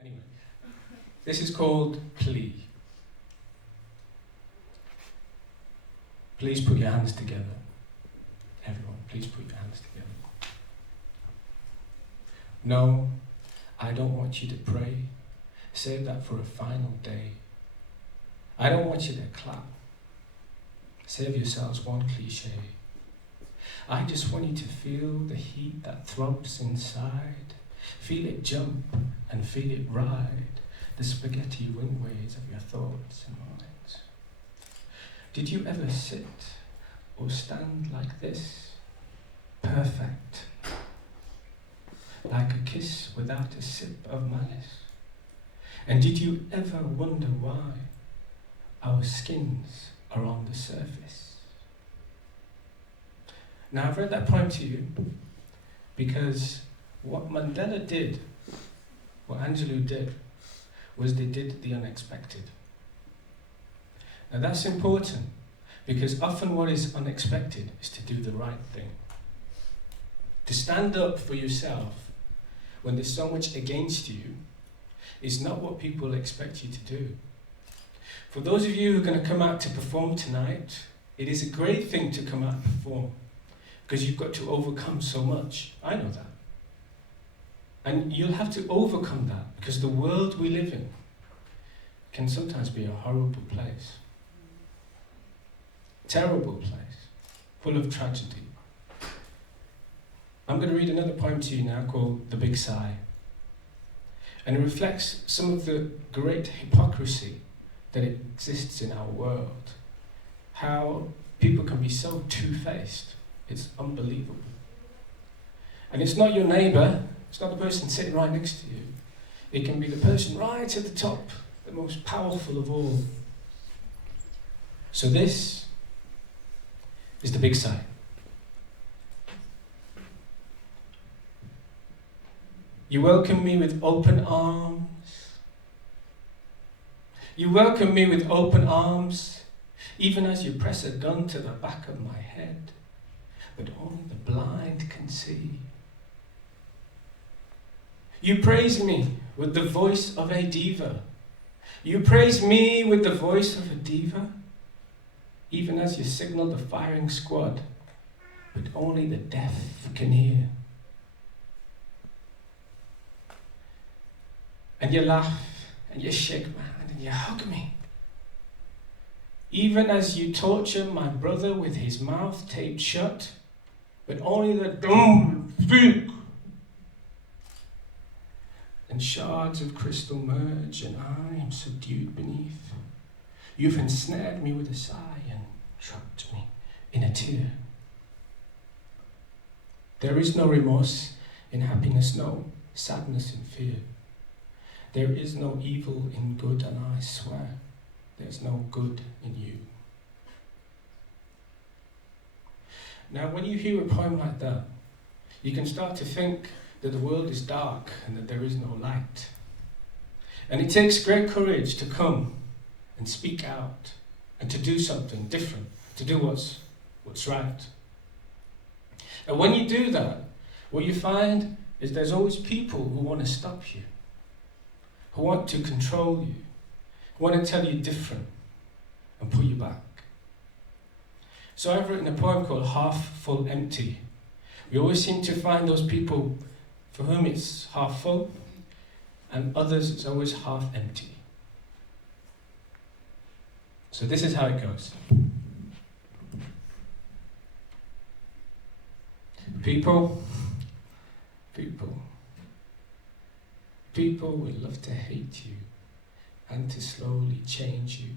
Anyway, this is called plea. Please put your hands together. Everyone, please put your hands together. No, I don't want you to pray. Save that for a final day. I don't want you to clap. Save yourselves one cliche. I just want you to feel the heat that throbs inside. Feel it jump and feel it ride the spaghetti wingways of your thoughts and minds. Did you ever sit or stand like this? Perfect. Like a kiss without a sip of malice. And did you ever wonder why our skins are on the surface? Now I've read that poem to you because what Mandela did, what Angelou did, was they did the unexpected. Now that's important because often what is unexpected is to do the right thing. To stand up for yourself when there's so much against you is not what people expect you to do. For those of you who are going to come out to perform tonight, it is a great thing to come out and perform because you've got to overcome so much. I know that. And you'll have to overcome that because the world we live in can sometimes be a horrible place. Terrible place, full of tragedy. I'm going to read another poem to you now called The Big Sigh. And it reflects some of the great hypocrisy that exists in our world. How people can be so two-faced. It's unbelievable. And it's not your neighbour, it's not the person sitting right next to you. It can be the person right at the top, the most powerful of all. So this is The Big Sigh. You welcome me with open arms. You welcome me with open arms, even as you press a gun to the back of my head, but only the blind can see. You praise me with the voice of a diva. You praise me with the voice of a diva, even as you signal the firing squad, but only the deaf can hear. And you laugh, and you shake my hand, and you hug me. Even as you torture my brother with his mouth taped shut, but only the dumb speak. And shards of crystal merge, and I am subdued beneath. You've ensnared me with a sigh and trapped me in a tear. There is no remorse in happiness, no sadness in fear. There is no evil in good, and I swear there's no good in you. Now, when you hear a poem like that, you can start to think that the world is dark and that there is no light. And it takes great courage to come and speak out and to do something different, to do what's right. And when you do that, what you find is there's always people who want to stop you, who want to control you, who want to tell you different and pull you back. So I've written a poem called Half Full Empty. We always seem to find those people for whom it's half full, and others it's always half empty. So this is how it goes. People will love to hate you and to slowly change you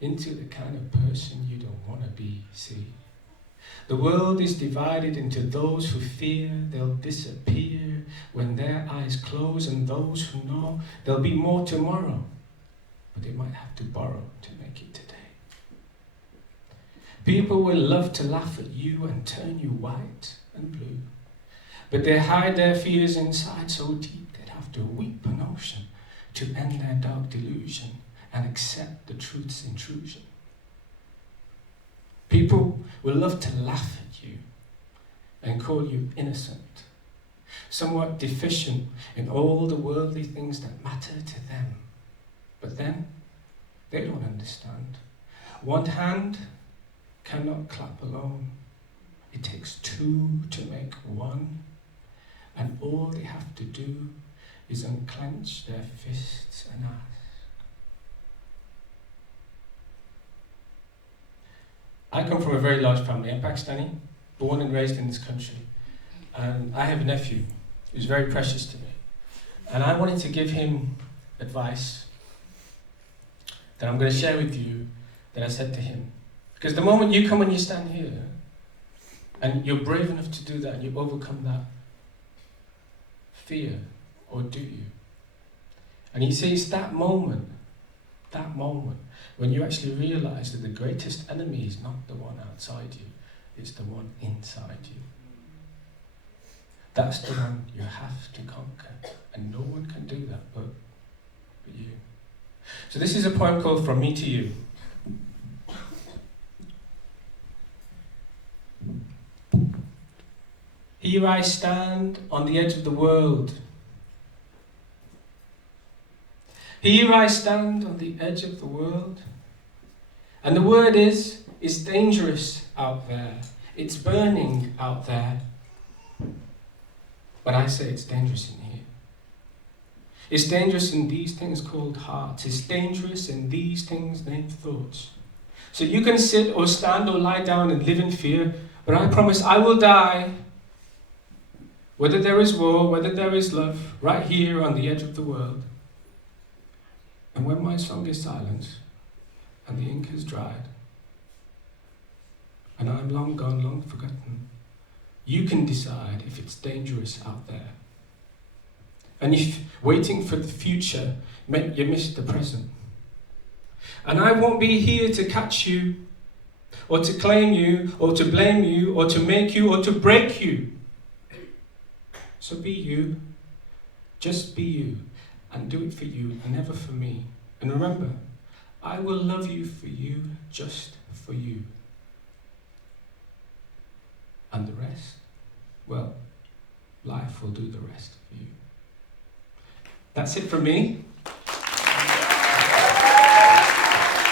into the kind of person you don't want to be, see. The world is divided into those who fear they'll disappear when their eyes close, and those who know there'll be more tomorrow, but they might have to borrow to make it today. People will love to laugh at you and turn you white and blue, but they hide their fears inside so deep they'd have to weep an ocean to end their dark delusion and accept the truth's intrusion. People will love to laugh at you and call you innocent. somewhat deficient in all the worldly things that matter to them. But then, they don't understand. One hand cannot clap alone. It takes two to make one. And all they have to do is unclench their fists and ask. I come from a very large family. I'm Pakistani, born and raised in this country. And I have a nephew who's very precious to me. And I wanted to give him advice that I'm going to share with you that I said to him. Because the moment you come and you stand here, and you're brave enough to do that, and you overcome that fear, or do you? And you see, it's that moment, when you actually realize that the greatest enemy is not the one outside you, it's the one inside you. That's the one you have to conquer, and no one can do that but you. So this is a poem called From Me to You. Here I stand on the edge of the world. Here I stand on the edge of the world. And the word is, it's dangerous out there. It's burning out there. But I say it's dangerous in here. It's dangerous in these things called hearts. It's dangerous in these things named thoughts. So you can sit or stand or lie down and live in fear, but I promise I will die. Whether there is war, whether there is love, right here on the edge of the world. And when my song is silent, and the ink has dried, and I'm long gone, long forgotten, you can decide if it's dangerous out there. And if waiting for the future meant you missed the present. And I won't be here to catch you, or to claim you, or to blame you, or to make you, or to break you. So be you, just be you, and do it for you, and never for me. And remember, I will love you for you, just for you. And the rest, well, life will do the rest for you. That's it from me.